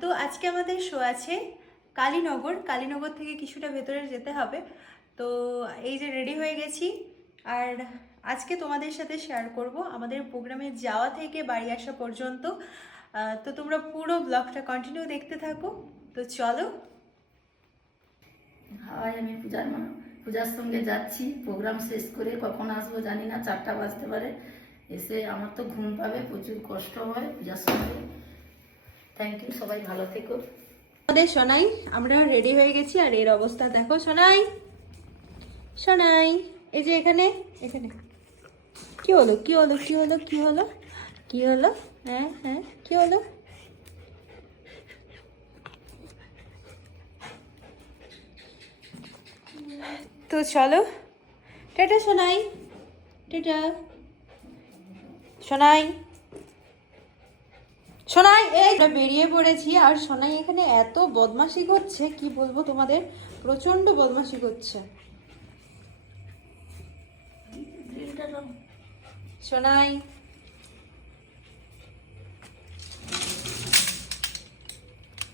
তো আজকে আমাদের শো আছে কালীনগর। কালীনগর থেকে কিছুটা ভেতরে যেতে হবে। তো এই যে রেডি হয়ে গেছি। আর আজকে তোমাদের সাথে শেয়ার করব। আমাদের প্রোগ্রামে যাওয়া থেকে বাড়ি আসা পর্যন্ত তো তোমরা পুরো ব্লগটা কন্টিনিউ দেখতে থাকো। তো চলো। হাওয়াই আমি পূজার মা পূজার সঙ্গে যাচ্ছি। প্রোগ্রাম শেষ করে কখন আসব জানি না, চারটা বাজতে পারে। এসে আমার তো ঘুম পাবে, প্রচুর কষ্ট হয় পূজার সঙ্গে। থ্যাংক ইউ সবাই ভালো থেকো। আমাদের সোনাই, আমরা রেডি হয়ে গেছি আর এর অবস্থা দেখো। সোনাই সোনাই, এই যে এখানে এখানে। কি হলো কি হলো কি হলো কি হলো? কি হলো? হ্যাঁ হ্যাঁ কি হলো? তো চলো। Tata Sonai tata. Sonai. Sonai, এই বেরিয়ে পড়েছি। আর সোনাই এখানে এত বদমাশি করছে, কি বলব তোমাদের? প্রচণ্ড বদমাশি করছে। সোনাই।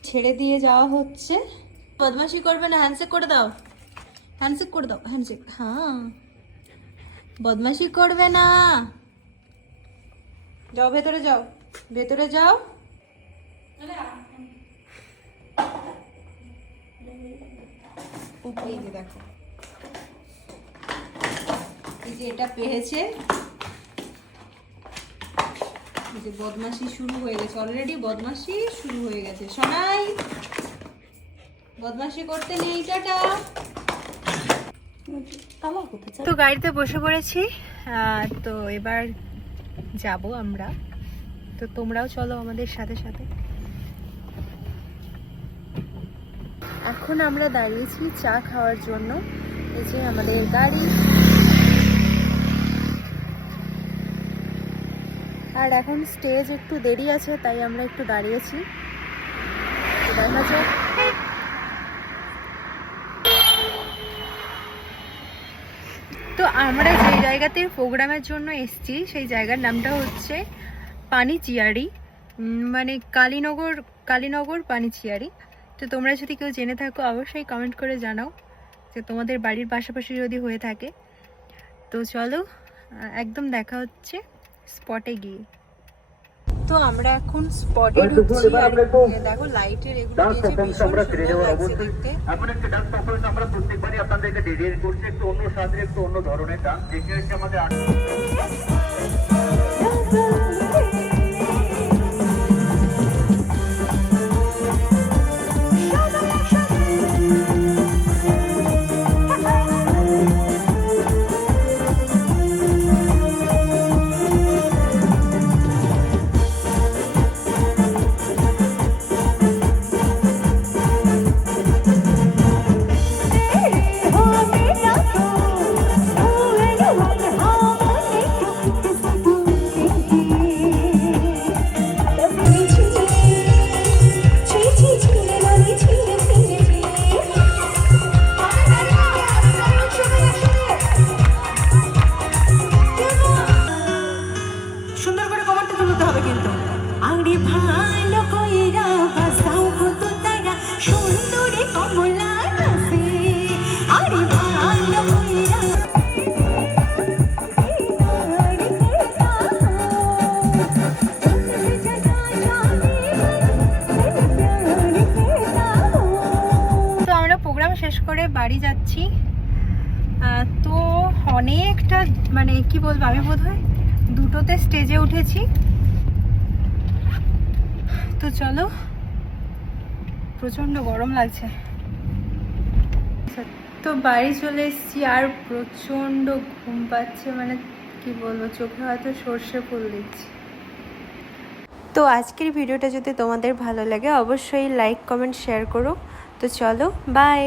ছেড়ে দিয়ে যাওয়া হচ্ছে। বদমাশি করবে না হ্যান্ডশেক করে দাও। হ্যান্ডশেক করে দাও হ্যান্ডশেক হ্যাঁ। বদমাশি করবে না। যাও, ভেতরে যাও। ভেতরে যাও। এই যে দেখো। এই যে এটা পেয়েছে এই যে বদমাশি শুরু হয়ে গেছে। অলরেডি বদমাশি শুরু হয়ে গেছে। সোনাই বদমাশি করতে নেই, টাটা। তো গাড়িতে বসে পড়েছি। তো এবার যাব আমরা। তো তোমরাও চলো আমাদের সাথে সাথে। এখন আমরা দাঁড়িয়েছি চা খাওয়ার জন্য। এই যে আমাদের গাড়ি। আর এখন স্টেজ একটু দেরি আছে, তাই আমরা একটু দাঁড়িয়েছি। তো আমরা যে জায়গাতে প্রোগ্রামের জন্য এসেছি, সেই জায়গার নামটা হচ্ছে পানিচিয়ারি মানে কালীনগর কালীনগর পানিচিয়ারি। তো তোমরা যদি কেউ জেনে থাকো অবশ্যই কমেন্ট করে জানাও যে তোমাদের বাড়ির পাশাপাশি যদি হয়ে থাকে। তো চলো একদম দেখা হচ্ছে স্পটে গিয়ে। তো আমরা এখন স্পটে ঢুকছি। দেখো। লাইটের এগুলো দিয়েছে আমরা ফিরে লাগছে অবশ্যই এখন একটি ডান্স পারফরমেন্স আমরা প্রত্যেকবারই আপনাদেরকে ডেডিকেট করছি একটু অন্য স্বাদের একটু অন্য ধরনের ডান্স যেটি হচ্ছে আমাদের আরে ভালো কইরা। হাসাও কত তারা শেষ করে বাড়ি যাচ্ছি। তো অনেকটা মানে কি বলব, আমি বোধ হয় দুটোতে স্টেজে উঠেছি। তো চলো। প্রচণ্ড গরম লাগছে। তো বাড়ি চলে এসেছি আর প্রচণ্ড ঘুম পাচ্ছে মানে কি বলব, চোখে হয়তো সর্ষে ফুল দিচ্ছি। তো আজকের ভিডিওটা যদি তোমাদের ভালো লাগে, অবশ্যই লাইক কমেন্ট শেয়ার করো। তো চলো বাই